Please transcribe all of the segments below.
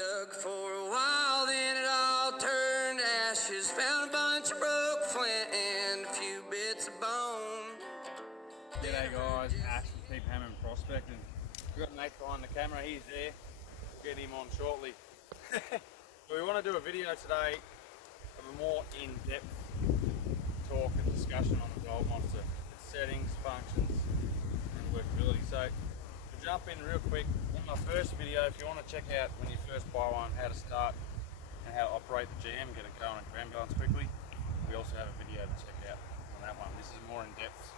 dug for a while, then it all turned to ashes. Found a bunch of broke flint and a few bits of bone. G'day guys, Ash from Keep Hammering Prospecting. We've got Nate behind the camera, he's there. We'll get him on shortly. So we want to do a video today of a more in-depth talk and discussion on the Gold Monster, its settings, functions and workability. So to jump in real quick, in my first video, if you want to check out when you first buy one, how to start and how to operate the GM, get it going and ground balance quickly, we also have a video to check out on that one. This is more in-depth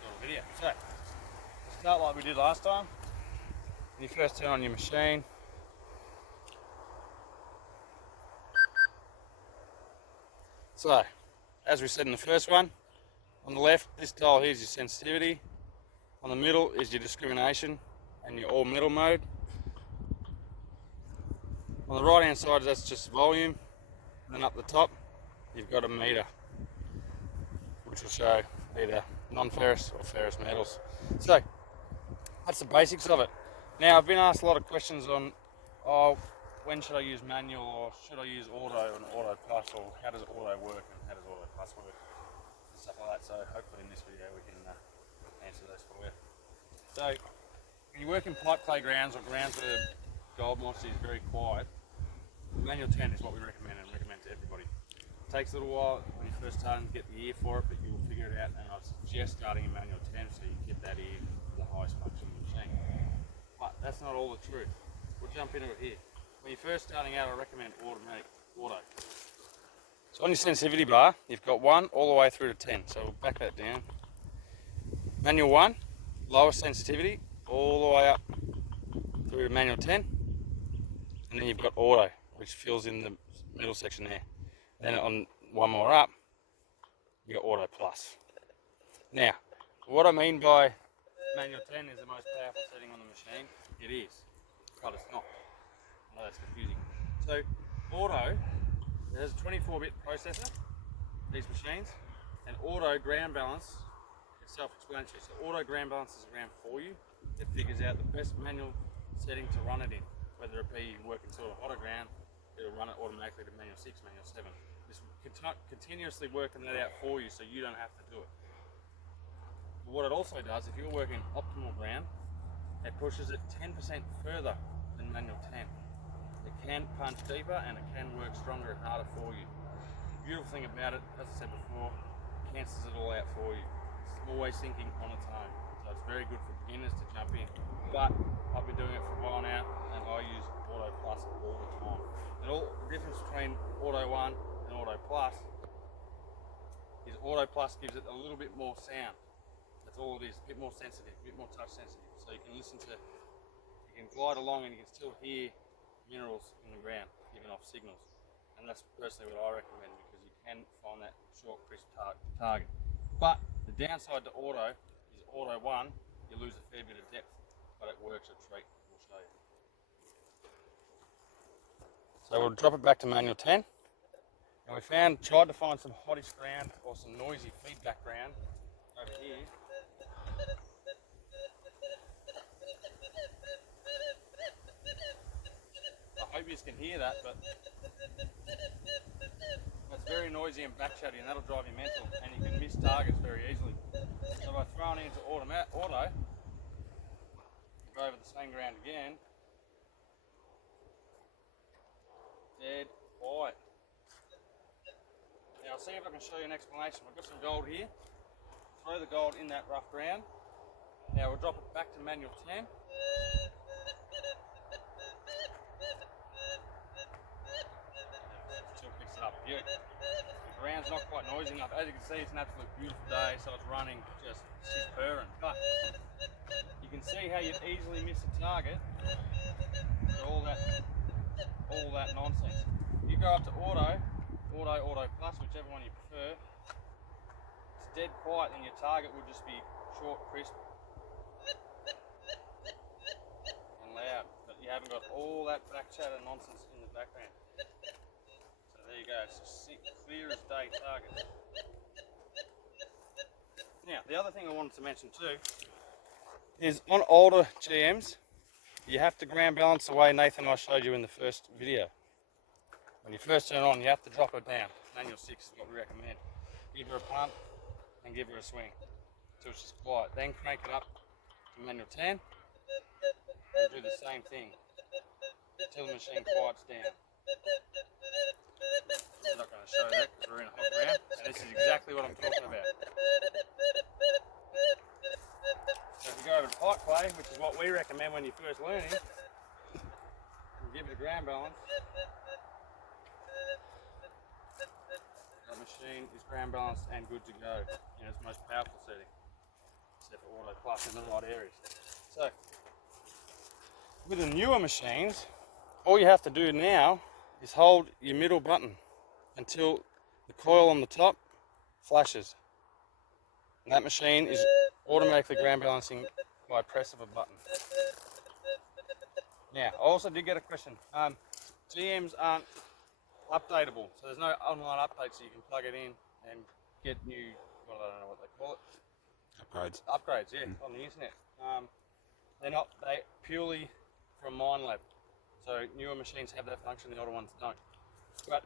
sort of video. So, start like we did last time. When you first turn on your machine, so as we said in the first one, on the left, this dial here is your sensitivity. On the middle is your discrimination and your all metal mode. On the right hand side, that's just volume. And then up the top, you've got a meter, which will show either non-ferrous or ferrous metals. So that's the basics of it. Now I've been asked a lot of questions on, when should I use manual or should I use auto and auto plus, or how does auto work and how does auto plus work and stuff like that. So hopefully in this video we can answer those for you. So when you work in pipe clay grounds or grounds where the Gold Monster is very quiet, manual 10 is what we recommend and recommend to everybody. It takes a little while when you first start to get the ear for it, but you'll figure it out, and I suggest starting in manual 10 so you get that ear for the highest functioning machine. But that's not all the truth. We'll jump into it here. When you're first starting out, I recommend automatic auto. So on your sensitivity bar, you've got 1 all the way through to 10. So we'll back that down. Manual 1, lowest sensitivity, all the way up through to manual 10. And then you've got auto, which fills in the middle section there. Then on one more up, you got auto plus. Now, what I mean by manual 10 is the most powerful setting on the machine, it is, but it's not. I know that's confusing. So, auto, it has a 24-bit processor, these machines, and auto ground balance is self-explanatory. So auto ground balance is around for you. It figures out the best manual setting to run it in, whether it be working sort of hotter ground, it'll run it automatically to manual 6, manual 7. It's continuously working that out for you so you don't have to do it. But what it also does, if you're working optimal ground, it pushes it 10% further than manual 10. It can punch deeper and it can work stronger and harder for you. The beautiful thing about it, as I said before, it cancels it all out for you. It's always syncing on its own. So it's very good for beginners to jump in. But I've been doing it for a while now and I use Auto Plus all the time. And the difference between Auto 1 and Auto Plus is Auto Plus gives it a little bit more sound. That's all it is, a bit more sensitive, a bit more touch sensitive. So you can you can glide along and you can still hear minerals in the ground giving off signals. And that's personally what I recommend, because you can find that short, crisp target. But the downside to Auto is Auto 1, you lose a fair bit of depth, but it works a treat. We'll show you. So we'll drop it back to manual 10. And we tried to find some hottish ground or some noisy feedback ground over here. I hope you can hear that, but that's very noisy and back chatty, and that'll drive you mental, and you can miss targets very easily. So by throwing it into auto, go over the same ground again, dead quiet. Now I'll see if I can show you an explanation. We've got some gold here. Throw the gold in that rough ground. Now we'll drop it back to manual 10. Still picks it up. The ground's not quite noisy enough. As you can see, it's an absolute beautiful day, so it's running she's purring. But you can see how you'd easily miss a target for all that nonsense. You go up to auto plus, whichever one you prefer. It's dead quiet, and your target will just be short, crisp, and loud. But you haven't got all that back chatter nonsense in the background. So there you go, it's just clear as day target. Now, the other thing I wanted to mention too is on older GMs, you have to ground balance the way Nathan and I showed you in the first video. When you first turn it on, you have to drop it down. Manual 6 is what we recommend. Give her a pump and give her a swing until she's quiet. Then crank it up to manual 10 and do the same thing until the machine quiets down. I'm not going to show that because we're in a hot ground, and this is exactly what I'm talking about. So if you go over to pipe play, which is what we recommend when you're first learning, and give it a ground balance, the machine is ground balanced and good to go in its most powerful setting, except for auto plus in the right areas. So with the newer machines, all you have to do now is hold your middle button until the coil on the top flashes. And that machine is automatically ground balancing by press of a button. Now, I also did get a question. GMs aren't updatable, so there's no online update, so you can plug it in and get new, well, I don't know what they call it. Upgrades, yeah, on the internet. They purely from Minelab. So newer machines have that function, the older ones don't. But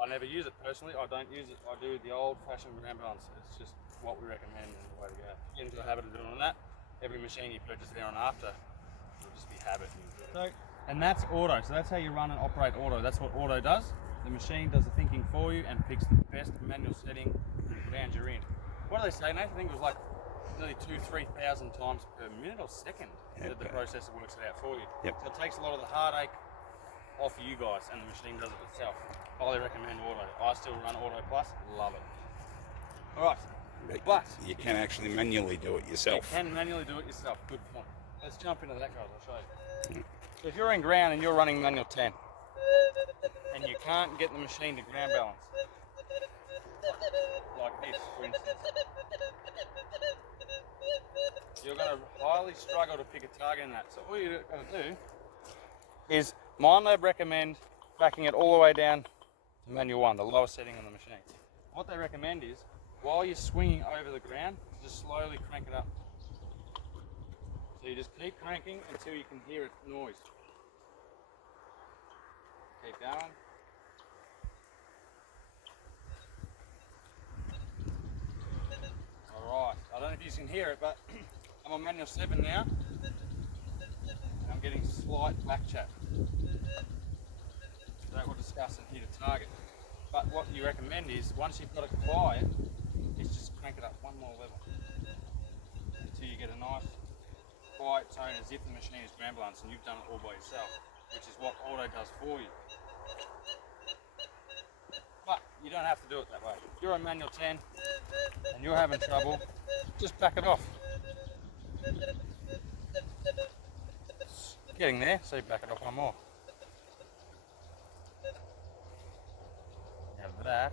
I never use it personally. I don't use it. I do the old-fashioned ground balance. It's just what we recommend and the way to go. Get into a habit of doing that. Every machine you purchase there on after will just be habit. And that's auto. So that's how you run and operate auto. That's what auto does. The machine does the thinking for you and picks the best manual setting and ground you're in. What do they say, Nathan? I think it was like nearly 2,000-3,000 times per minute or second that the processor works it out for you. Yep. So it takes a lot of the heartache off you guys, and the machine does it itself. Highly recommend auto. I still run auto plus, love it. All right, but you can actually manually do it yourself. you can manually do it yourself. Good point. Let's jump into that, guys. I'll show you. So if you're in ground and you're running manual 10, and you can't get the machine to ground balance, like this, for instance, you're going to highly struggle to pick a target in that. So all you're going to do is Minelab recommend backing it all the way down to manual 1, the lowest setting on the machine. What they recommend is, while you're swinging over the ground, just slowly crank it up. So you just keep cranking until you can hear its noise. Keep going. Alright, I don't know if you can hear it, but I'm on manual 7 now, and I'm getting slight back chat. So that we'll discuss and hit a target. But what you recommend is, once you've got it quiet, is just crank it up one more level until you get a nice quiet tone as if the machine is ground balanced and you've done it all by yourself, which is what auto does for you. But you don't have to do it that way. If you're on manual 10 and you're having trouble, just back it off. Getting there, so you back it off one more. Now that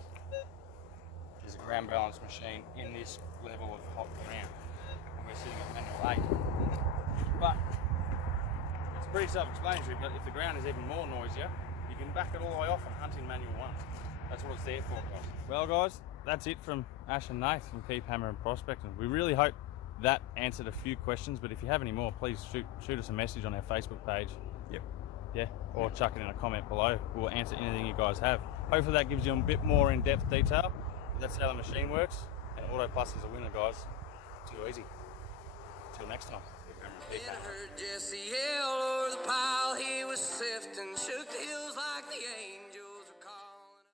is a ground balance machine in this level of hot ground. And we're sitting at manual 8. But it's pretty self-explanatory, but if the ground is even more noisier, you can back it all the way off and hunt in manual 1. That's what it's there for, guys. Well, guys, that's it from Ash and Nath from Keep Hammer and Prospecting. We really hope that answered a few questions, but if you have any more, please shoot us a message on our Facebook page. Yep. Yeah, or chuck it in a comment below. We'll answer anything you guys have. Hopefully that gives you a bit more in-depth detail. That's how the machine works, and Auto Plus is a winner, guys. Too easy. Until next time. Then I heard Jesse yell o'er the pile he was sifting, shook the hills like the angel.